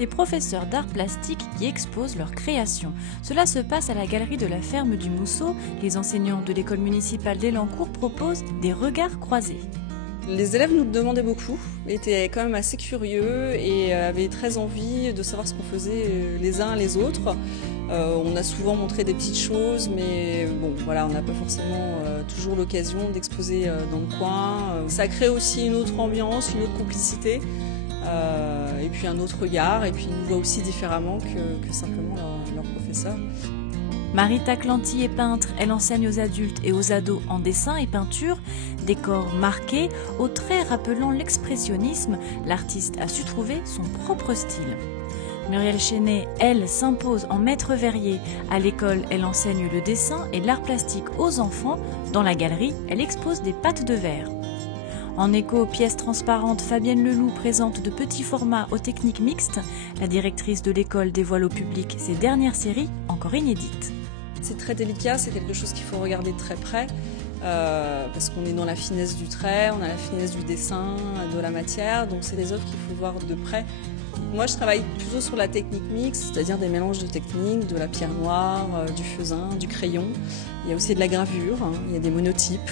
des professeurs d'art plastique qui exposent leurs créations. Cela se passe à la galerie de la ferme du Mousseau. Les enseignants de l'école municipale d'Elancourt proposent des regards croisés. Les élèves nous le demandaient beaucoup, étaient quand même assez curieux et avaient très envie de savoir ce qu'on faisait les uns les autres. On a souvent montré des petites choses, mais bon, voilà, on n'a pas forcément toujours l'occasion d'exposer dans le coin. Ça crée aussi une autre ambiance, une autre complicité, et puis un autre regard, et puis ils nous voient aussi différemment que simplement leur professeur. Marita Clanty est peintre, elle enseigne aux adultes et aux ados en dessin et peinture. Décor marqué, aux traits rappelant l'expressionnisme, l'artiste a su trouver son propre style. Muriel Chenet, elle, s'impose en maître verrier. À l'école, elle enseigne le dessin et l'art plastique aux enfants. Dans la galerie, elle expose des pâtes de verre. En écho aux pièces transparentes, Fabienne Leloup présente de petits formats aux techniques mixtes. La directrice de l'école dévoile au public ses dernières séries, encore inédites. C'est très délicat, c'est quelque chose qu'il faut regarder de très près, parce qu'on est dans la finesse du trait, on a la finesse du dessin, de la matière, donc c'est des œuvres qu'il faut voir de près. Moi je travaille plutôt sur la technique mixte, c'est-à-dire des mélanges de techniques, de la pierre noire, du faisin, du crayon. Il y a aussi de la gravure, il y a des monotypes.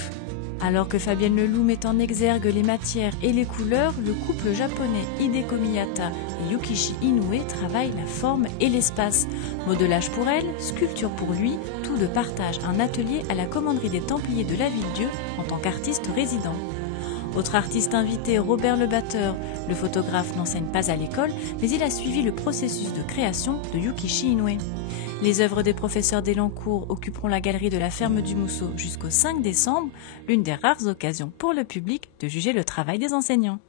Alors que Fabienne Leloup met en exergue les matières et les couleurs, le couple japonais Hideko Miyata et Yukishi Inoue travaillent la forme et l'espace. Modelage pour elle, sculpture pour lui, tous deux partagent un atelier à la commanderie des Templiers de la Ville-Dieu en tant qu'artiste résident. Autre artiste invité, Robert Le Batteur. Le photographe n'enseigne pas à l'école, mais il a suivi le processus de création de Yukishi Inoue. Les œuvres des professeurs d'Elancourt occuperont la galerie de la ferme du Mousseau jusqu'au 5 décembre, l'une des rares occasions pour le public de juger le travail des enseignants.